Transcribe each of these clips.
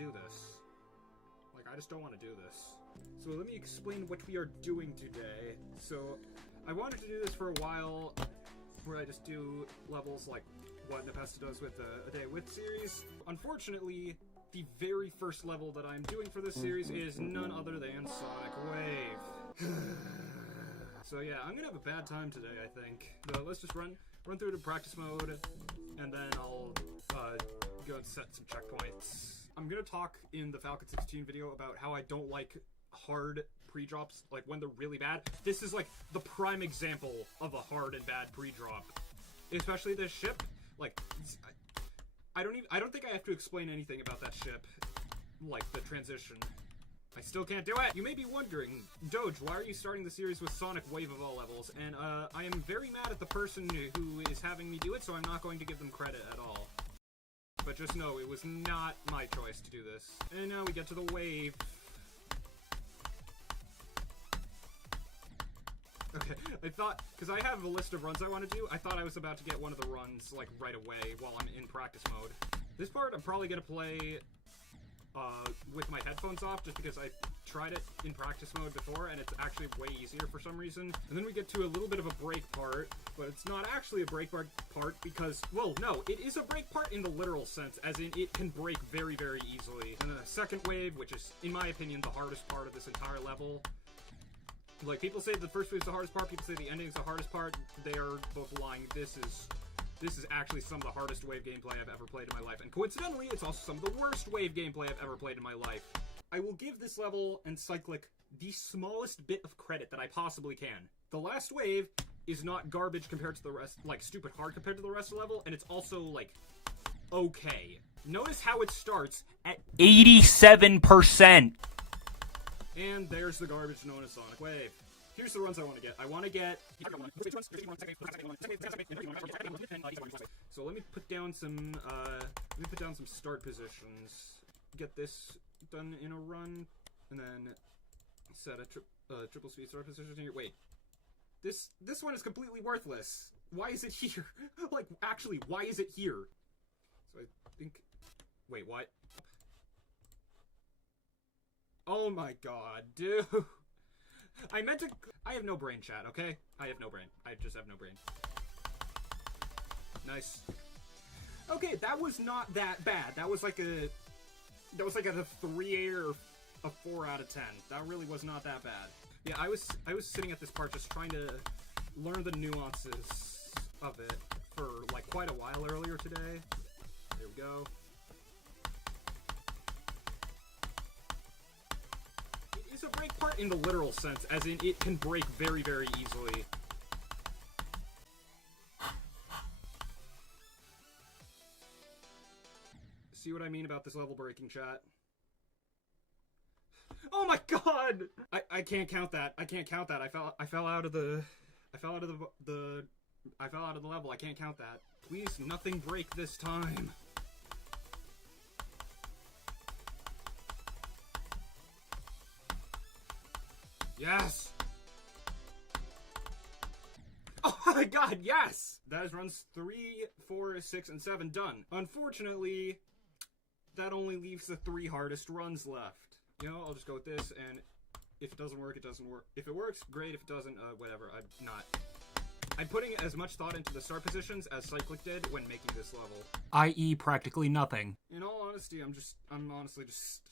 to do this. Like, I just don't want to do this. So let me explain what we are doing today. So, I wanted to do this for a while, where I just do levels like what npesta does with A Day With series. Unfortunately, the very first level that I'm doing for this series is none other than Sonic Wave. So yeah, I'm gonna have a bad time today, I think. So let's just run through to practice mode, and then I'll go and set some checkpoints. I'm gonna talk in the Falcon 16 video about how I don't like hard pre-drops, like when they're really bad. This is like the prime example of a hard and bad pre-drop. Especially this ship. Like, I don't think I have to explain anything about that ship. Like, the transition. I still can't do it! You may be wondering, Doge, why are you starting the series with Sonic Wave of all levels? And, I am very mad at the person who is having me do it, so I'm not going to give them credit at all. But just know, it was not my choice to do this. And now we get to the wave. Okay, I thought, because I have a list of runs I want to do, I thought I was about to get one of the runs, like, right away while I'm in practice mode. This part I'm probably going to play with my headphones off, just because I tried it in practice mode before, and it's actually way easier for some reason. And then we get to a little bit of a break part, but it's not actually a break part because, well, no, it is a break part in the literal sense, as in it can break very, very easily. And the second wave, which is, in my opinion, the hardest part of this entire level. Like, people say the first wave is the hardest part, people say the ending is the hardest part. They are both lying. This is actually some of the hardest wave gameplay I've ever played in my life. And coincidentally, it's also some of the worst wave gameplay I've ever played in my life. I will give this level and Cyclic the smallest bit of credit that I possibly can. The last wave is not garbage compared to the rest, like stupid hard compared to the rest of the level, and it's also, like, okay. Notice how it starts at 87%. And there's the garbage known as Sonic Wave. Here's the runs I want to get. I want to get... So let me put down some start positions. Get this done in a run, and then set a triple speed start position here. Wait. This one is completely worthless. Why is it here? Like, actually, why is it here? So I think... Wait, what? Oh my god, dude. I meant to... I have no brain, chat, okay? I have no brain. I just have no brain. Nice. Okay, that was not that bad. That was like a 3 or a 4 out of 10. That really was not that bad. Yeah, I was sitting at this part just trying to learn the nuances of it for like quite a while earlier today. There we go. It's a break part in the literal sense, as in it can break very, very easily. See what I mean about this level breaking, chat? Oh my god! I can't count that. I can't count that. I fell out of the level. I can't count that. Please, nothing break this time. Yes! Oh my god, yes! That is runs 3, 4, 6, and 7 done. Unfortunately, that only leaves the 3 hardest runs left. You know, I'll just go with this, and if it doesn't work, it doesn't work. If it works, great. If it doesn't, whatever. I'm putting as much thought into the start positions as Cyclic did when making this level. I.e. practically nothing. In all honesty, I'm honestly just...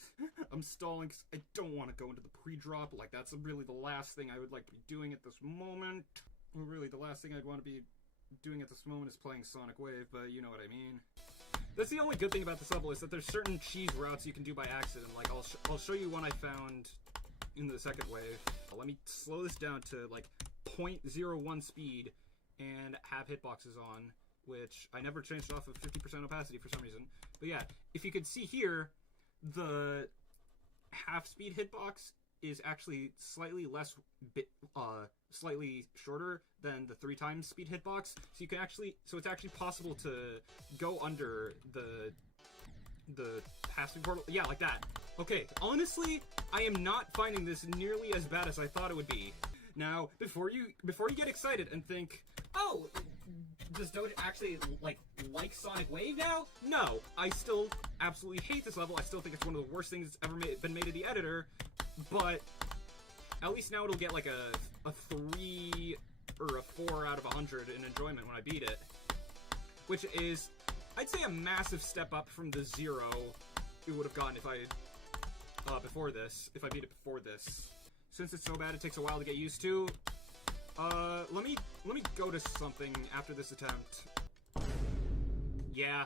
I'm stalling because I don't want to go into the pre-drop. Like, that's really the last thing I would like to be doing at this moment. Well, really, the last thing I'd want to be doing at this moment is playing Sonic Wave, but you know what I mean. That's the only good thing about this level, is that there's certain cheese routes you can do by accident. Like, I'll show you one I found in the second wave. Let me slow this down to, like, 0.01 speed and have hitboxes on, which I never changed off of 50% opacity for some reason. But yeah, if you could see here, the half-speed hitbox is actually slightly slightly shorter than the 3 times speed hitbox. So you can actually, it's actually possible to go under the half-speed portal. Yeah, like that. Okay, honestly, I am not finding this nearly as bad as I thought it would be. Now, before you get excited and think, oh, does Doge actually, like Sonic Wave now? No, I still absolutely hate this level. I still think it's one of the worst things that's ever been made in the editor, but at least now it'll get like a 3 or a 4 out of 100 in enjoyment when I beat it. Which is, I'd say, a massive step up from the 0 it would have gotten if I beat it before this. Since it's so bad it takes a while to get used to, let me go to something after this attempt. Yeah.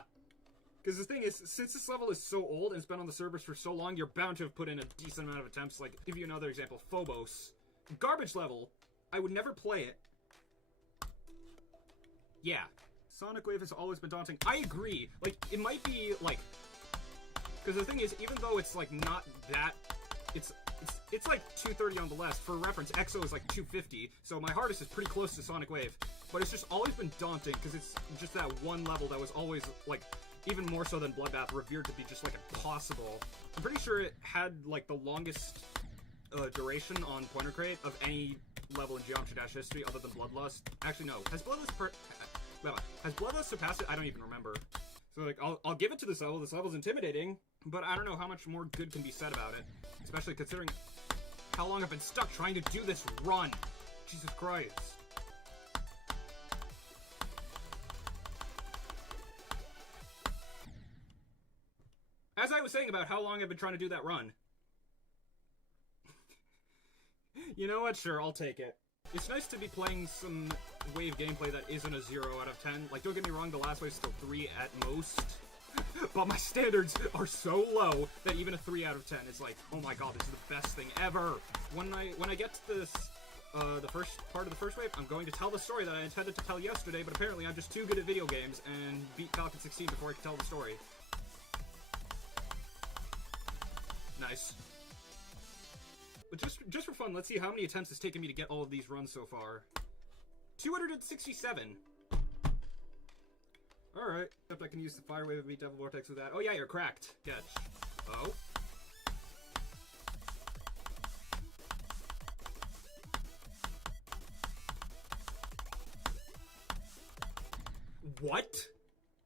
Because the thing is, since this level is so old and it's been on the servers for so long, you're bound to have put in a decent amount of attempts. Like, give you another example, Phobos. Garbage level. I would never play it. Yeah. Sonic Wave has always been daunting. I agree. Like, it might be, like... Because the thing is, even though it's, like, not that... It's like 230 on the left. For reference, EXO is like 250, so my hardest is pretty close to Sonic Wave. But it's just always been daunting, because it's just that one level that was always, like, even more so than Bloodbath, revered to be just, like, impossible. I'm pretty sure it had, like, the longest duration on Pointer Crate of any level in Geometry Dash history other than Bloodlust. Actually, no. Has Bloodlust surpassed it? I don't even remember. So, like, I'll give it to this level. This level's intimidating, but I don't know how much more good can be said about it. Especially considering how long I've been stuck trying to do this run. Jesus Christ. As I was saying about how long I've been trying to do that run. You know what? Sure, I'll take it. It's nice to be playing some Wave gameplay that isn't a 0 out of 10. Like, don't get me wrong, the last wave's still 3 at most. But my standards are so low that even a 3 out of 10 is like, oh my god, this is the best thing ever. When I get to this, the first part of the first wave, I'm going to tell the story that I intended to tell yesterday, but apparently I'm just too good at video games and beat Falcon 16 before I can tell the story. Nice. But just for fun, let's see how many attempts it's taken me to get all of these runs so far. 267. Alright. Except I can use the Fire Wave and beat Devil Vortex with that. Oh yeah, you're cracked. Catch. Oh. What?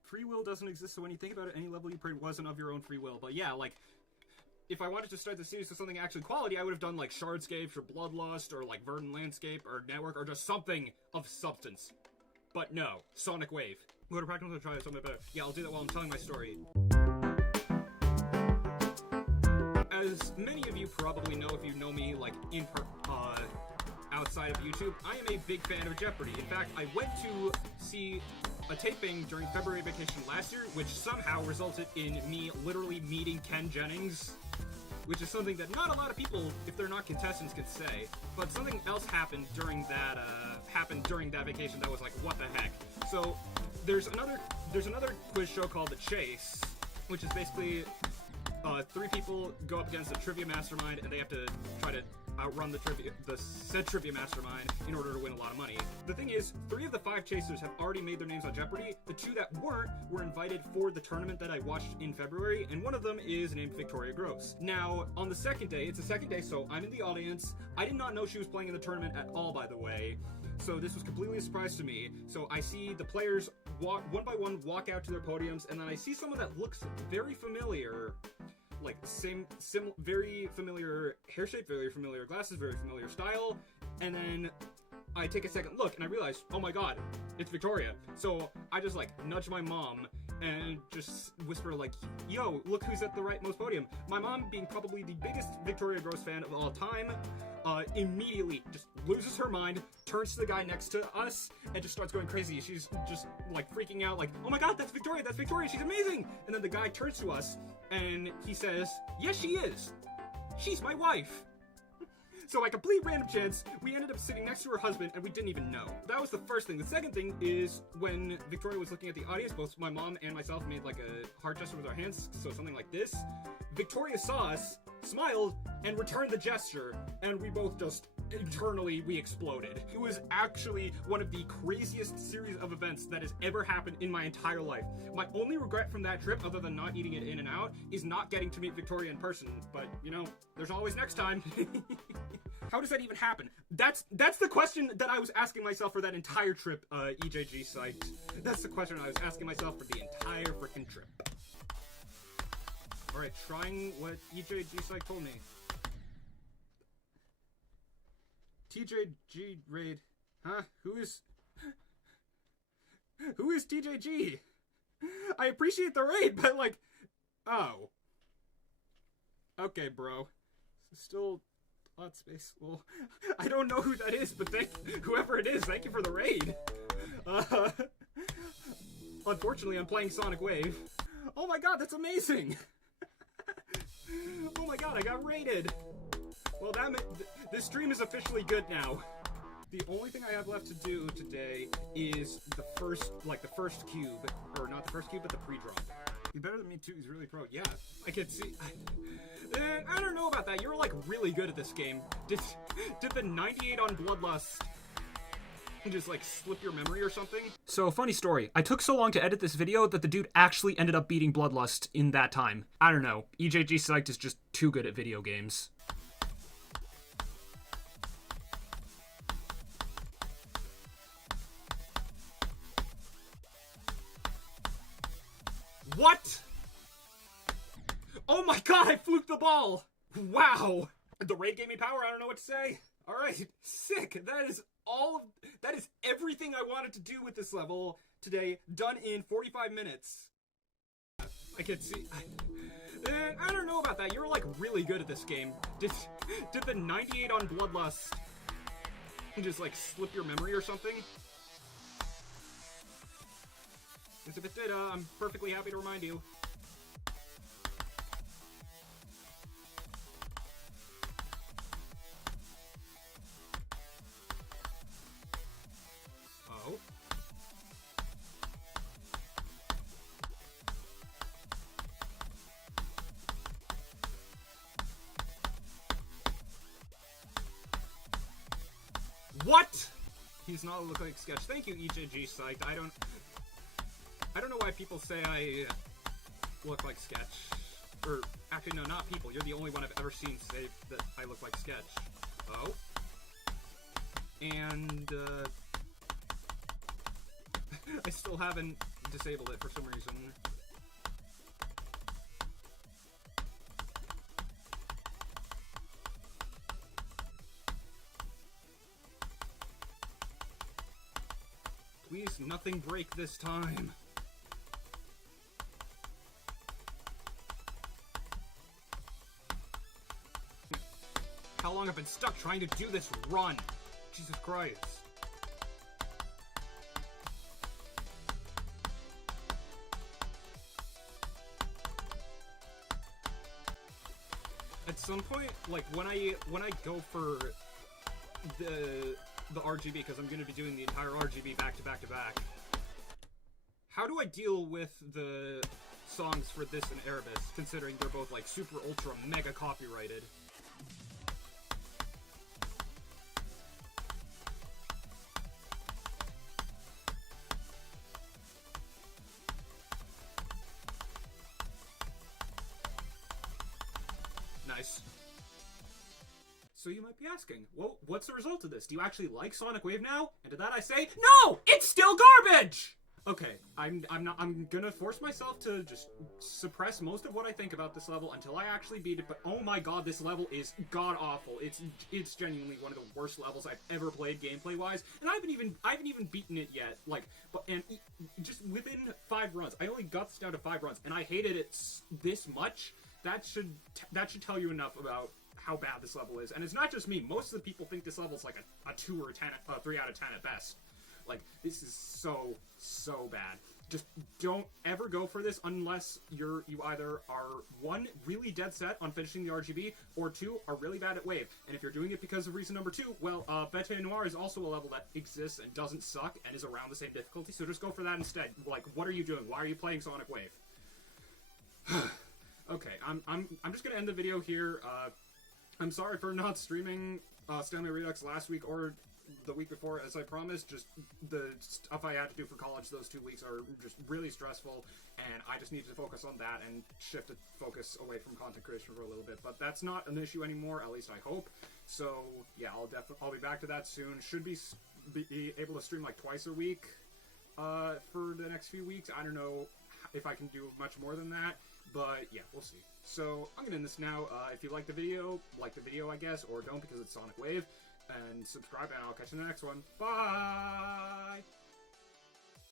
Free will doesn't exist, so when you think about it, any level you played wasn't of your own free will. But yeah, like, if I wanted to start the series with something actually quality, I would have done, like, Shardscapes, or Bloodlust, or, like, Verdant Landscape, or Network, or just something of substance. But no. Sonic Wave. Go to practice and try something better. Yeah, I'll do that while I'm telling my story. As many of you probably know if you know me, like, outside of YouTube, I am a big fan of Jeopardy! In fact, I went to see a taping during February vacation last year, which somehow resulted in me literally meeting Ken Jennings, which is something that not a lot of people, if they're not contestants, can say. But something else happened during that vacation that was like, what the heck? So there's another quiz show called The Chase, which is basically 3 people go up against a trivia mastermind, and they have to try to outrun the said trivia mastermind in order to win a lot of money. The thing is, 3 of the 5 chasers have already made their names on Jeopardy! The 2 that weren't were invited for the tournament that I watched in February, and one of them is named Victoria Gross. Now, on the second day, it's the second day, so I'm in the audience. I did not know she was playing in the tournament at all, by the way, so this was completely a surprise to me. So I see the players one by one walk out to their podiums, and then I see someone that looks very familiar. Like, very familiar hair shape, very familiar glasses, very familiar style, and then I take a second look and I realize, oh my god, it's Victoria. So I just like nudge my mom and just whisper like, yo, look who's at the rightmost podium. My mom, being probably the biggest Victoria Gross fan of all time, immediately just loses her mind, turns to the guy next to us, and just starts going crazy. She's just like freaking out like, oh my god, that's Victoria, she's amazing! And then the guy turns to us and he says, yes, she is. She's my wife. So by complete random chance, we ended up sitting next to her husband, and we didn't even know. That was the first thing. The second thing is when Victoria was looking at the audience, both my mom and myself made like a heart gesture with our hands, so something like this. Victoria saw us, smiled, and returned the gesture, and we both just, internally, we exploded. It was actually one of the craziest series of events that has ever happened in my entire life. My only regret from that trip, other than not eating it in and out, is not getting to meet Victoria in person, but, you know, there's always next time. How does that even happen? That's the question that I was asking myself for that entire trip, EJG site. That's the question I was asking myself for the entire freaking trip. Alright, trying what EJG site told me. TJG raid. Huh? Who is TJG? I appreciate the raid, but like, oh. Okay, bro. Still Odd Space. Well, I don't know who that is, but whoever it is, thank you for the raid. Unfortunately, I'm playing Sonic Wave. Oh my god, that's amazing! Oh my god, I got raided! Well, this stream is officially good now. The only thing I have left to do today is the first cube. Or not the first cube, but the pre-drop. He's better than me too, he's really pro. Yeah, I can see. I don't know about that. You're like really good at this game. Did the 98 on Bloodlust just like slip your memory or something? So, funny story. I took so long to edit this video that the dude actually ended up beating Bloodlust in that time. I don't know. EJG Psyched is just too good at video games. What? Oh my god, I fluked the ball! Wow! The raid gave me power, I don't know what to say. Alright, sick. That is everything I wanted to do with this level today, done in 45 minutes. I can see. I don't know about that. You're like really good at this game. Did the 98 on Bloodlust just like slip your memory or something? Because if it did, I'm perfectly happy to remind you. Oh. What? He's not a look-like sketch. Thank you, EJG Psyched. I don't know why people say I look like Sketch. Or, actually, no, not people. You're the only one I've ever seen say that I look like Sketch. Oh. And, I still haven't disabled it for some reason. Please, nothing break this time. How long I've been stuck trying to do this run. Jesus Christ. At some point, like when I go for the RGB, because I'm going to be doing the entire RGB back to back to back. How do I deal with the songs for this and Erebus, considering they're both like super ultra mega copyrighted? Nice. So you might be asking, well, what's the result of this? Do you actually like Sonic Wave now? And to that I say, no! It's still garbage! Okay, I'm gonna force myself to just suppress most of what I think about this level until I actually beat it, but oh my god, this level is god-awful. It's genuinely one of the worst levels I've ever played gameplay-wise, and I haven't even beaten it yet, like, just within 5 runs. I only got this down to 5 runs, and I hated it this much. That should tell you enough about how bad this level is. And it's not just me. Most of the people think this level's like a 2 or a 3 out of 10 at best. Like, this is so bad. Just don't ever go for this unless you either are 1, really dead set on finishing the RGB, or 2, are really bad at Wave. And if you're doing it because of reason number 2, well, Bete Noir is also a level that exists and doesn't suck and is around the same difficulty, so just go for that instead. Like, what are you doing? Why are you playing Sonic Wave? Okay, I'm just gonna end the video here. I'm sorry for not streaming Stanley Redux last week or the week before, as I promised. Just the stuff I had to do for college those 2 weeks are just really stressful, and I just needed to focus on that and shift the focus away from content creation for a little bit. But that's not an issue anymore, at least I hope. So yeah, I'll be back to that soon. Should be able to stream like twice a week for the next few weeks. I don't know if I can do much more than that, but yeah, we'll see. So I'm gonna end this now. If you like the video, I guess, or don't because it's Sonic Wave, and subscribe, and I'll catch you in the next one. Bye!